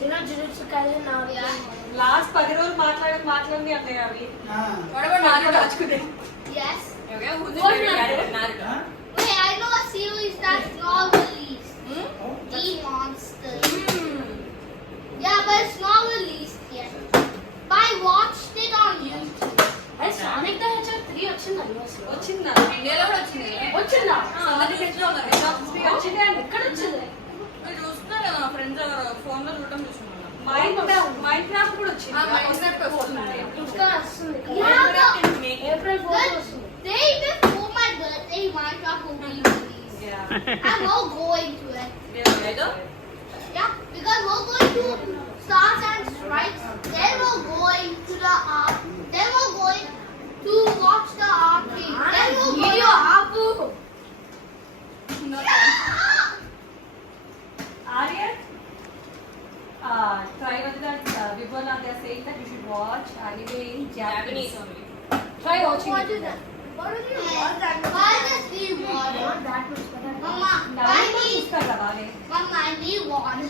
You know Jujutsu Kaisen now? Yeah. Last 10 రోజులు మాట్లాడింది అన్నయ్య అవి. What about Naruto? Yes. Okay, who's What your favorite Naruto? character? Wait, I know a series that's not released. The Monster. Yeah, but it's not released yet. But I watched it on YouTube. Hey, Sonic the Hedgehog 3 వచ్చిందా న్యూస్ లో? వచ్చిందా? ఇండియాలో కూడా వచ్చింది. వచ్చిందా? సందడి పెట్లో ఉన్నారు. వచ్చింది అండి. ఎక్కడ వచ్చింది? మీరు చూస్తున్నారు కదా, ఫ్రెండ్స్ ఎవరు ఫోన్ లో చూడటం చూస్తున్నాను. మైండ్ క్రాఫ్ట్ కూడా వచ్చింది. Minecraft వస్తుంది. ఇంకా వస్తుంది. Yeah, ఏప్రిల్ 4 వస్తుంది. day before my birthday, Minecraft will be released. Yeah. I'm not going to it. ఏదో? Yeah, because we're going to Stars and Stripes. Then we're going to the then we're going to watch the arcade. Then we're going video ఆపు. Aryan, try with that. Vibhala, they are saying that you should watch anime in Japanese. Japanese only. Try watching What it. is that? What is it? Why does he want it? That was better. Mama, Naveen I కూడా need చూస్తారు కదా బానే. Mama, I need one.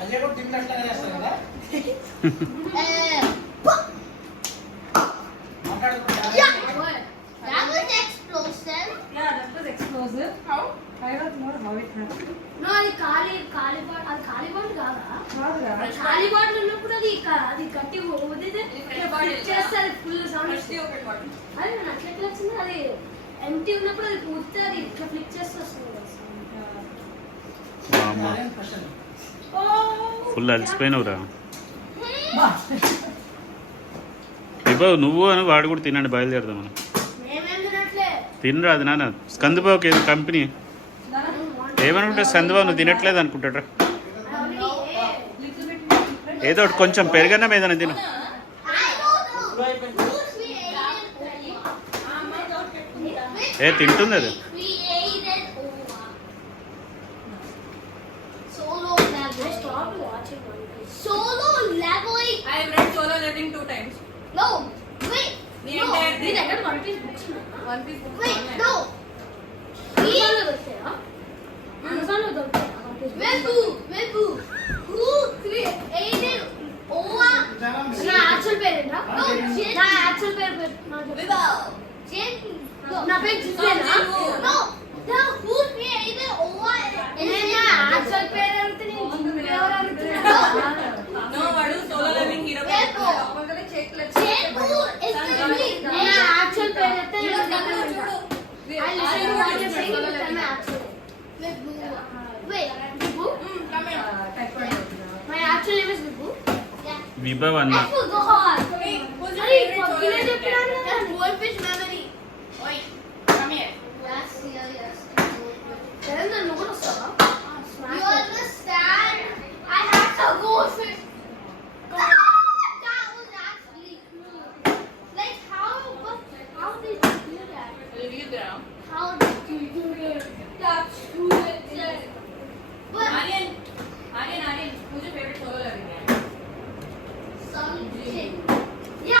అదే కూడా తిన్నట్లనే చేస్తారు కదా మాట్లాడుకుంటా Yeah. That was explosive. Yeah, that was explosive. How? I don't know how it happened. No, అది కాలిబాట్ అది కాలిబాట్ కాదా? కాదురా. కాలిబాట్ ఉన్నప్పుడు అది గట్టి ఊదితే చేస్తే అది full sound First day open button. అది నేను అట్లా వచ్చింది. అది ఎంటీ ఉన్నప్పుడు అది పూర్తి అది ఇట్లా ఫ్లిక్ చేస్తే వస్తుంది కదా sound. అదే క్వశ్చన్ ఫుల్ అలసిపోయినవురా విభవ్ నువ్వు అని వాడు కూడా తినండి బయలుదేరదాం మనం మేమేం తినట్లే. తినరా అది నాన్న స్కందబాబుకి ఏదో కంపెనీ ఏమనుకుంటా స్కందబాబు నువ్వు తినట్లేదు అనుకుంటాడ్రా ఏదో ఒకటి కొంచెం పెరగన్నం ఏదైనా తిను I don't know. Who created ఏ తింటుంది అది created Oma? Solo I leveling. stopped watching One Piece. Solo leveling. I have read Solo Leveling 2 times. No. Wait. The No. entire నీ thing. దగ్గర One Piece books ఉన్నాయా? One Piece book Wait. online. No. అమెజాన్లో దొరుకుతాయా? అమెజాన్లో దొరుకుతాయా One Piece books? Webu. Who created Oma? నా యాక్చువల్ పేరేంటా? No. Jin. నా యాక్చువల్ పేరు నాకు చెప్పు. Vibal. Jin. నా పేరు జితేనా? No. The who created Oma? నేను నా యాక్చువల్ పేరు అడిగితే నేను జిన్ ఎవరు అడుగుతున్నా? No, వాడు Solo Leveling hero Webu. పక్కనే చేతులు Jinbu is the lead. నేను నా యాక్చువల్ పేరు చెప్తే నేను చూడు. చూడు. I listen to what you're saying, but I'm actually. Webu. Wait. Vibhu? Come here. My actual name is Vibhu. Yeah. Vibhav అన్న I forgot. Hey, who's your అరే favorite Solo పొద్దునే Leveling చెప్పినాను character? కదా. Goldfish memory. Oi, come here. Yes, yes. Telangana నువ్వు కూడా వస్తావా? You understand? I had to goldfish. That was actually cool. Like how did you do that? Will you get down?